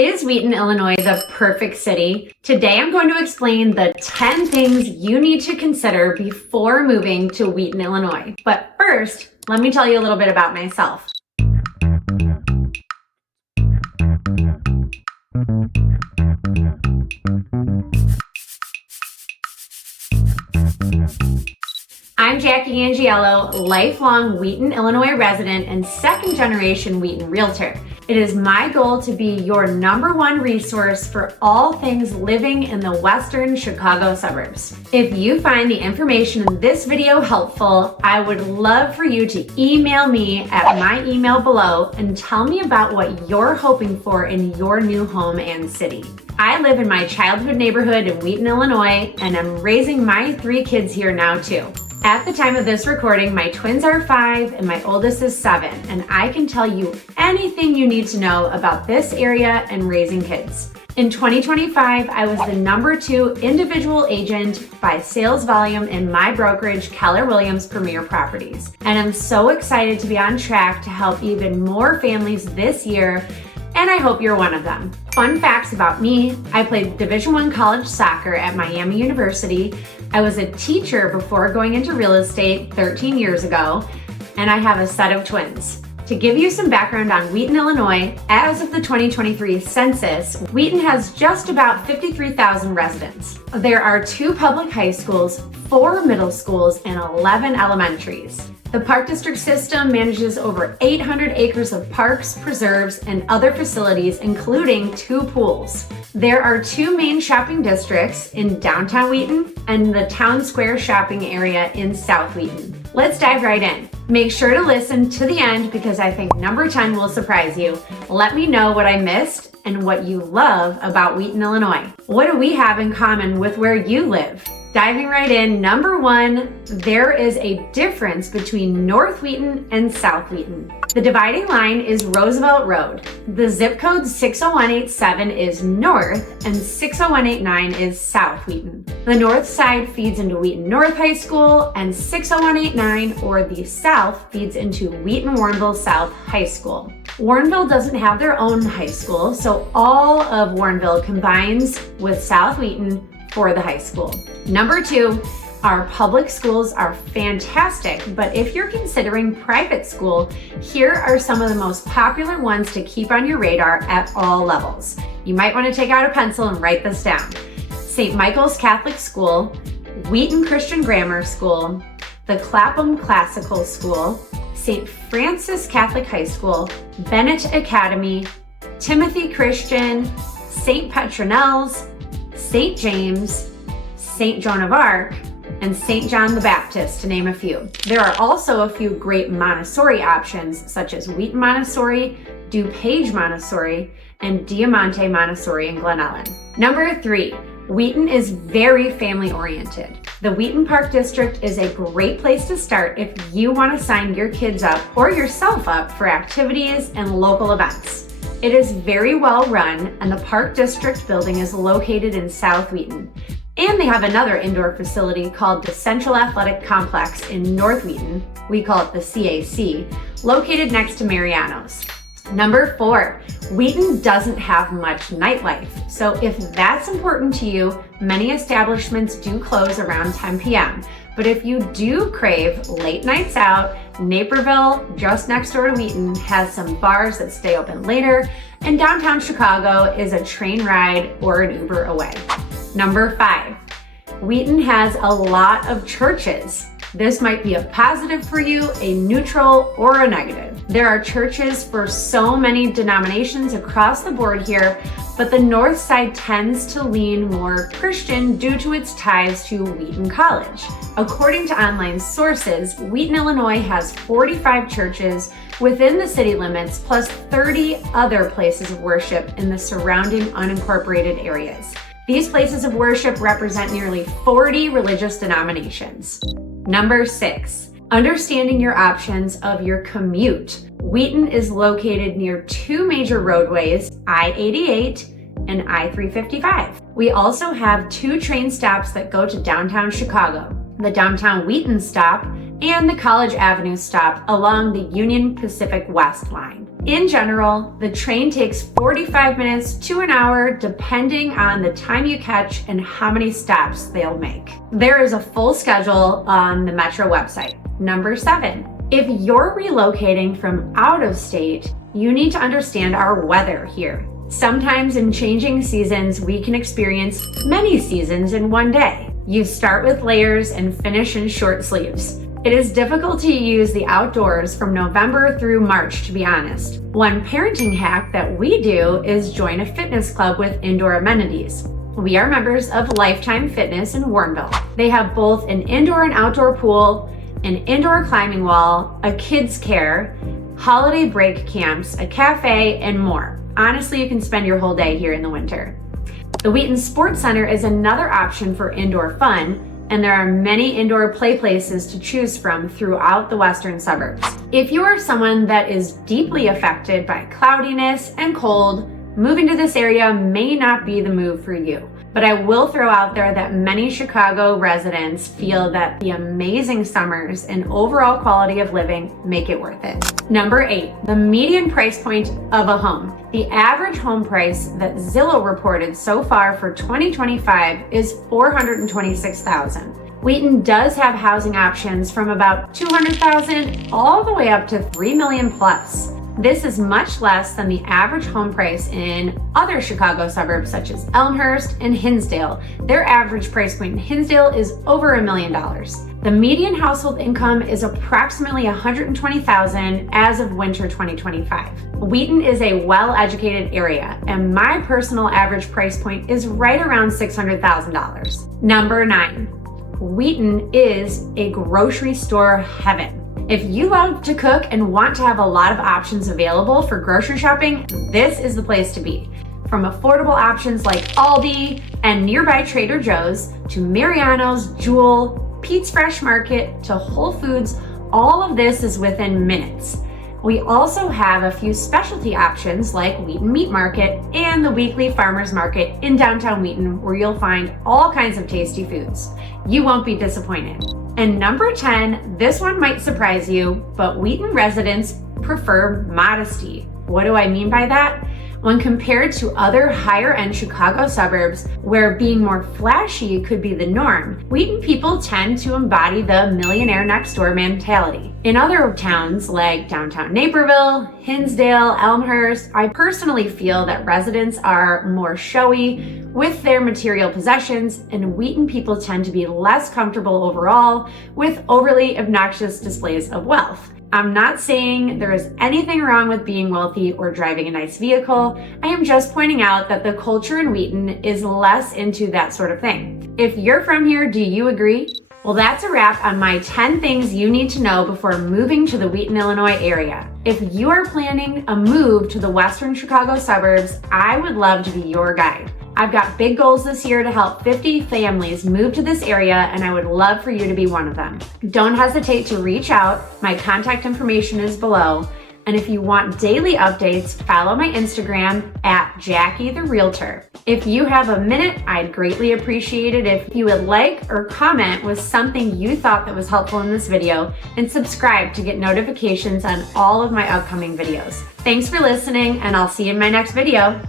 Is Wheaton, Illinois the perfect city? Today I'm going to explain the 10 things you need to consider before moving to Wheaton, Illinois. But first, let me tell you a little bit about myself. I'm Jackie Angiello, lifelong Wheaton, Illinois resident and second generation Wheaton Realtor. It is my goal to be your #1 resource for all things living in the western Chicago suburbs. If you find the information in this video helpful, I would love for you to email me at my email below and tell me about what you're hoping for in your new home and city. I live in my childhood neighborhood in Wheaton, Illinois, and I'm raising my 3 kids here now too. At the time of this recording, my twins are 5 and my oldest is 7, and I can tell you anything you need to know about this area and raising kids. In 2025, I was the #2 individual agent by sales volume in my brokerage, Keller Williams Premier Properties. And I'm so excited to be on track to help even more families this year, and I hope you're one of them. Fun facts about me: I played Division I college soccer at Miami University. I was a teacher before going into real estate 13 years ago, and I have a set of twins. To give you some background on Wheaton, Illinois, as of the 2023 census, Wheaton has just about 53,000 residents. There are 2 public high schools, 4 middle schools, and 11 elementaries. The Park District system manages over 800 acres of parks, preserves, and other facilities, including 2 pools. There are 2 main shopping districts in downtown Wheaton and the Town Square shopping area in South Wheaton. Let's dive right in. Make sure to listen to the end because I think number 10 will surprise you. Let me know what I missed and what you love about Wheaton, Illinois. What do we have in common with where you live? Diving right in, number 1, there is a difference between North Wheaton and South Wheaton. The dividing line is Roosevelt Road. The zip code 60187 is north and 60189 is South Wheaton. The north side feeds into Wheaton North High School and 60189, or the south, feeds into Wheaton Warrenville South High School. Warrenville doesn't have their own high school, so all of Warrenville combines with South Wheaton for the high school. Number 2, our public schools are fantastic, but if you're considering private school, here are some of the most popular ones to keep on your radar at all levels. You might want to take out a pencil and write this down. St. Michael's Catholic School, Wheaton Christian Grammar School, the Clapham Classical School, St. Francis Catholic High School, Bennett Academy, Timothy Christian, St. Petronell's, St. James, St. Joan of Arc, and St. John the Baptist, to name a few. There are also a few great Montessori options, such as Wheaton Montessori, DuPage Montessori, and Diamante Montessori in Glen Ellen. Number 3, Wheaton is very family-oriented. The Wheaton Park District is a great place to start if you want to sign your kids up or yourself up for activities and local events. It is very well run, and the Park District building is located in South Wheaton. And they have another indoor facility called the Central Athletic Complex in North Wheaton. We call it the CAC, located next to Mariano's. Number 4, Wheaton doesn't have much nightlife. So if that's important to you, many establishments do close around 10 p.m. But if you do crave late nights out, Naperville, just next door to Wheaton, has some bars that stay open later, and downtown Chicago is a train ride or an Uber away. Number 5, Wheaton has a lot of churches. This might be a positive for you, a neutral, or a negative. There are churches for so many denominations across the board here, but the north side tends to lean more Christian due to its ties to Wheaton College. According to online sources, Wheaton, Illinois has 45 churches within the city limits, plus 30 other places of worship in the surrounding unincorporated areas. These places of worship represent nearly 40 religious denominations. Number 6, understanding your options of your commute. Wheaton is located near 2 major roadways, I-88 and I-355. We also have 2 train stops that go to downtown Chicago, the downtown Wheaton stop and the College Avenue stop along the Union Pacific West line. In general, the train takes 45 minutes to an hour depending on the time you catch and how many stops they'll make. There is a full schedule on the Metro website. Number 7, if you're relocating from out of state, you need to understand our weather here. Sometimes in changing seasons, we can experience many seasons in one day. You start with layers and finish in short sleeves. It is difficult to use the outdoors from November through March, to be honest. One parenting hack that we do is join a fitness club with indoor amenities. We are members of Lifetime Fitness in Warrenville. They have both an indoor and outdoor pool, an indoor climbing wall, a kids care, holiday break camps, a cafe, and more. Honestly, you can spend your whole day here in the winter. The Wheaton Sports Center is another option for indoor fun, and there are many indoor play places to choose from throughout the western suburbs. If you are someone that is deeply affected by cloudiness and cold, moving to this area may not be the move for you. But I will throw out there that many Chicago residents feel that the amazing summers and overall quality of living make it worth it. Number 8, the median price point of a home. The average home price that Zillow reported so far for 2025 is $426,000. Wheaton does have housing options from about $200,000 all the way up to $3 million plus. This is much less than the average home price in other Chicago suburbs such as Elmhurst and Hinsdale. Their average price point in Hinsdale is over $1 million. The median household income is approximately $120,000 as of winter 2025. Wheaton is a well-educated area, and my personal average price point is right around $600,000. Number 9, Wheaton is a grocery store heaven. If you love to cook and want to have a lot of options available for grocery shopping, this is the place to be. From affordable options like Aldi and nearby Trader Joe's to Mariano's, Jewel, Pete's Fresh Market to Whole Foods, all of this is within minutes. We also have a few specialty options like Wheaton Meat Market and the weekly farmers market in downtown Wheaton, where you'll find all kinds of tasty foods. You won't be disappointed. And number 10, this one might surprise you, but Wheaton residents prefer modesty. What do I mean by that? When compared to other higher-end Chicago suburbs where being more flashy could be the norm, Wheaton people tend to embody the millionaire next door mentality. In other towns like downtown Naperville, Hinsdale, Elmhurst, I personally feel that residents are more showy with their material possessions, and Wheaton people tend to be less comfortable overall with overly obnoxious displays of wealth. I'm not saying there is anything wrong with being wealthy or driving a nice vehicle. I am just pointing out that the culture in Wheaton is less into that sort of thing. If you're from here, do you agree? Well, that's a wrap on my 10 things you need to know before moving to the Wheaton, Illinois area. If you are planning a move to the western Chicago suburbs, I would love to be your guide. I've got big goals this year to help 50 families move to this area, and I would love for you to be one of them. Don't hesitate to reach out. My contact information is below. And if you want daily updates, follow my Instagram at Jackie the Realtor. If you have a minute, I'd greatly appreciate it if you would like or comment with something you thought that was helpful in this video, and subscribe to get notifications on all of my upcoming videos. Thanks for listening, and I'll see you in my next video.